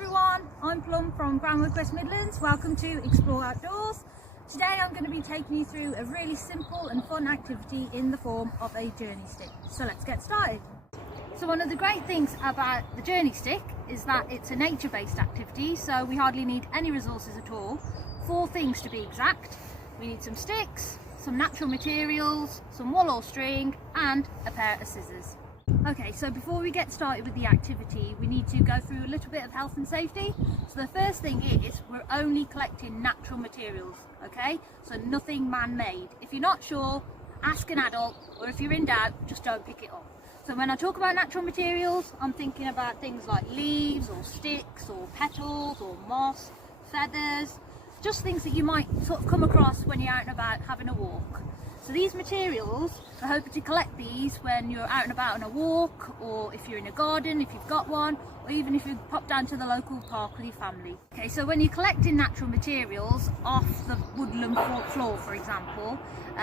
everyone, I'm Plum from Granwood West Midlands. Welcome to Explore Outdoors. Today I'm going to be taking you through a really simple and fun activity in the form of a journey stick. So let's get started. So one of the great things about the journey stick is that it's a nature-based activity, so we hardly need any resources at all. 4 things to be exact. We need some sticks, some natural materials, some wool or string and a pair of scissors. Okay, so before we get started with the activity, we need to go through a little bit of health and safety. So the first thing is we're only collecting natural materials, okay? So nothing man-made. If you're not sure, ask an adult, or if you're in doubt, just don't pick it up. So when I talk about natural materials, I'm thinking about things like leaves or sticks or petals or moss, feathers, just things that you might sort of come across when you're out and about having a walk. So these materials, we're hoping to collect these when you're out and about on a walk, or if you're in a garden, if you've got one, or even if you pop down to the local park with your family. Okay, so when you're collecting natural materials off the woodland floor, for example,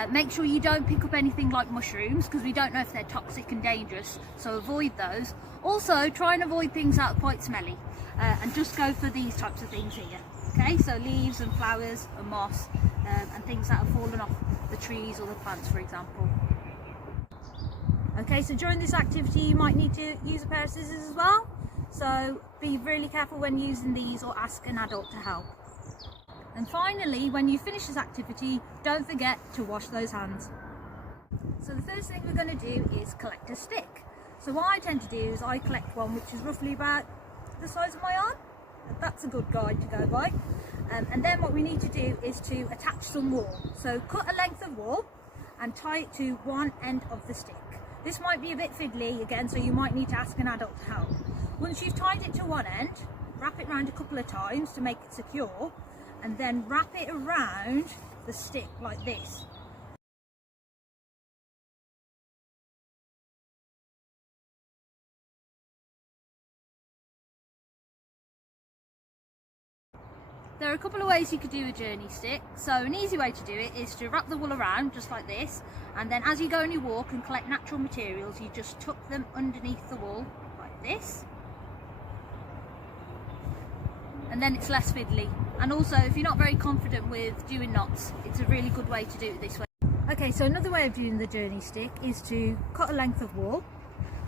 make sure you don't pick up anything like mushrooms, because we don't know if they're toxic and dangerous, so avoid those. Also, try and avoid things that are quite smelly, and just go for these types of things here. Okay, so leaves and flowers and moss, and things that have fallen off the trees or the plants, for example. Okay, so during this activity you might need to use a pair of scissors as well, so be really careful when using these, or ask an adult to help. And finally, when you finish this activity, don't forget to wash those hands. So the first thing we're going to do is collect a stick. So what I tend to do is I collect one which is roughly about the size of my arm. That's a good guide to go by. And then what we need to do is to attach some wool. So cut a length of wool and tie it to one end of the stick. This might be a bit fiddly again, so you might need to ask an adult to help. Once you've tied it to one end, wrap it around a couple of times to make it secure, and then wrap it around the stick like this. There are a couple of ways you could do a journey stick. So an easy way to do it is to wrap the wool around just like this, and then as you go on your walk and collect natural materials, you just tuck them underneath the wool like this, and then it's less fiddly. And also, if you're not very confident with doing knots, it's a really good way to do it this way. Okay, so another way of doing the journey stick is to cut a length of wool.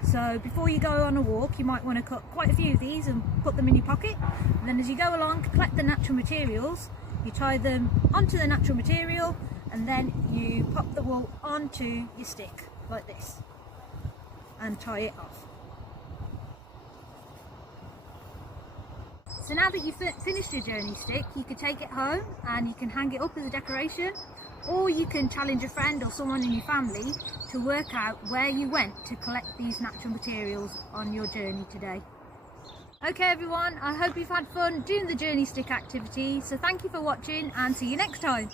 So before you go on a walk, you might want to cut quite a few of these and put them in your pocket. And then as you go along, collect the natural materials, you tie them onto the natural material, and then you pop the wool onto your stick like this and tie it off. So now that you've finished your journey stick, you can take it home and you can hang it up as a decoration, or you can challenge a friend or someone in your family to work out where you went to collect these natural materials on your journey today. Okay everyone, I hope you've had fun doing the journey stick activity, so thank you for watching and see you next time.